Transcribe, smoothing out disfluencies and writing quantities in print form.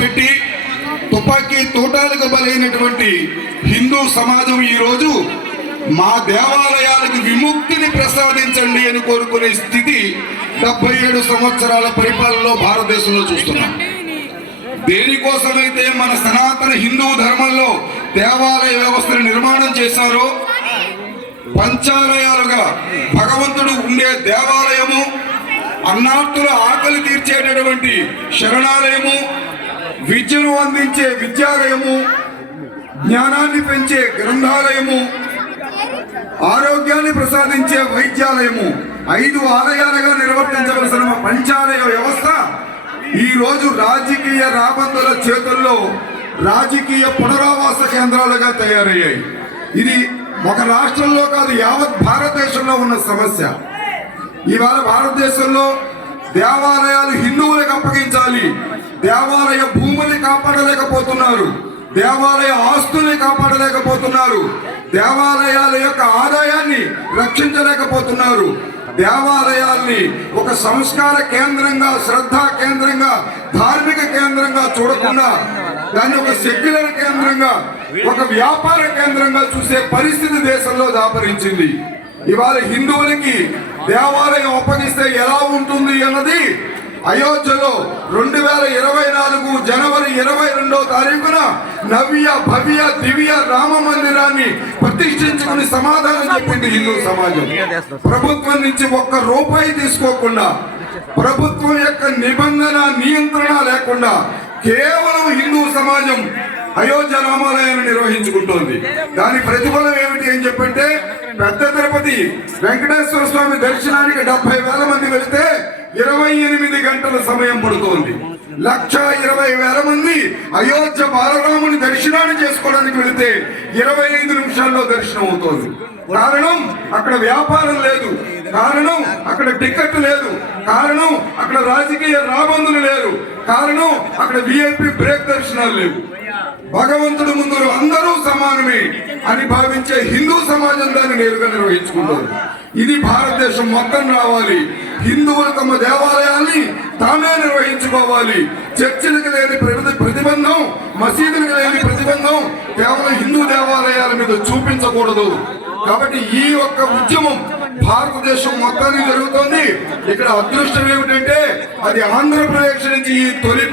పెట్టి తుపాకీ తోటాలకు బలైనటువంటి హిందూ సమాజం ఈరోజు మా దేవాలయాలకు విముక్తిని ప్రసాదించండి అని కోరుకునే స్థితి 77 సంవత్సరాల పరిపాలనలో భారతదేశంలో చూస్తున్నాం. దేనికోసమైతే మన సనాతన హిందూ ధర్మంలో దేవాలయ వ్యవస్థను నిర్మాణం చేశారో, పంచాలయాలుగా భగవంతుడు ఉండే దేవాలయము, అన్నార్తుల ఆకలి తీర్చేటటువంటి శరణాలయము, విద్యను అందించే విద్యాలయము, జ్ఞానాన్ని పెంచే గ్రంథాలయము, ఆరోగ్యాన్ని ప్రసాదించే వైద్యాలయము, 5 ఆలయాలుగా నిర్వర్తించవలసిన పంచాలయ వ్యవస్థ ఈ రోజు రాజకీయ రాబందుల చేతుల్లో రాజకీయ పునరావాస కేంద్రాలుగా తయారయ్యాయి. ఇది ఒక రాష్ట్రంలో కాదు, యావత్ భారతదేశంలో ఉన్న సమస్య. ఇవాళ భారతదేశంలో దేవాలయాలు హిందువులకు అప్పగించాలి, దేవాలయ భూముల్ని కాపాడలేకపోతున్నారు, దేవాలయ ఆస్తుల్ని కాపాడలేకపోతున్నారు, దేవాలయాల యొక్క ఆదాయాన్ని రక్షించలేకపోతున్నారు. దేవాలయాల్ని ఒక సంస్కార కేంద్రంగా, శ్రద్ధా కేంద్రంగా, ధార్మిక కేంద్రంగా చూడకుండా దాన్ని ఒక సెక్యులర్ కేంద్రంగా, ఒక వ్యాపార కేంద్రంగా చూసే పరిస్థితి దేశంలో దాపరించింది. ఇవాళ హిందువులకి దేవాలయం అప్పగిస్తే ఎలా ఉంటుంది అన్నది అయోధ్యలో 2024 జనవరి 22వ తారీఖున నవ్య భవ్య దివ్య రామ మందిరాన్ని ప్రతిష్ఠించుకుని సమాధానం చెప్పింది హిందూ సమాజం. ప్రభుత్వం నుంచి ఒక్క రూపాయి తీసుకోకుండా, ప్రభుత్వం యొక్క నిబంధన నియంత్రణ లేకుండా కేవలం హిందూ సమాజం అయోధ్య రామాలయాన్ని నిర్వహించుకుంటోంది. దాని ప్రతిఫలం ఏమిటి అని చెప్పంటే, పెద్ద తిరుపతి వెంకటేశ్వర స్వామి దర్శనానికి 70,000 మంది వెళితే 28 గంటల సమయం పడుతోంది. 1,20,000 మంది అయోధ్య బాలరాముని దర్శనాన్ని చేసుకోవడానికి వెళితే 25 నిమిషాల్లో దర్శనం అవుతోంది. కారణం అక్కడ వ్యాపారం లేదు, కారణం అక్కడ టికెట్ లేదు, కారణం అక్కడ రాజకీయ రాబందులు లేరు, కారణం అక్కడ విఐపి బ్రేక్ దర్శనాలు లేవు. భగవంతుడు ముందు అందరూ సమానమే అని భావించే హిందూ సమాజం దాన్ని నేరుగా నిర్వహించుకుంటారు. ఇది భారతదేశం మొత్తం రావాలి. హిందువులు తమ దేవాలయాల్ని తామే నిర్వహించుకోవాలి. చర్చిలకు లేని ప్రతిబంధం, మసీదులకు లేని ప్రతిబంధం కేవలం హిందూ దేవాలయాల మీద చూపించకూడదు. కాబట్టి ఈ యొక్క ఉద్యమం భారతదేశం మొత్తానికి జరుగుతోంది. ఇక్కడ అదృష్టం ఏమిటంటే అది ఆంధ్రప్రదేశ్ నుంచి ఈ తొలి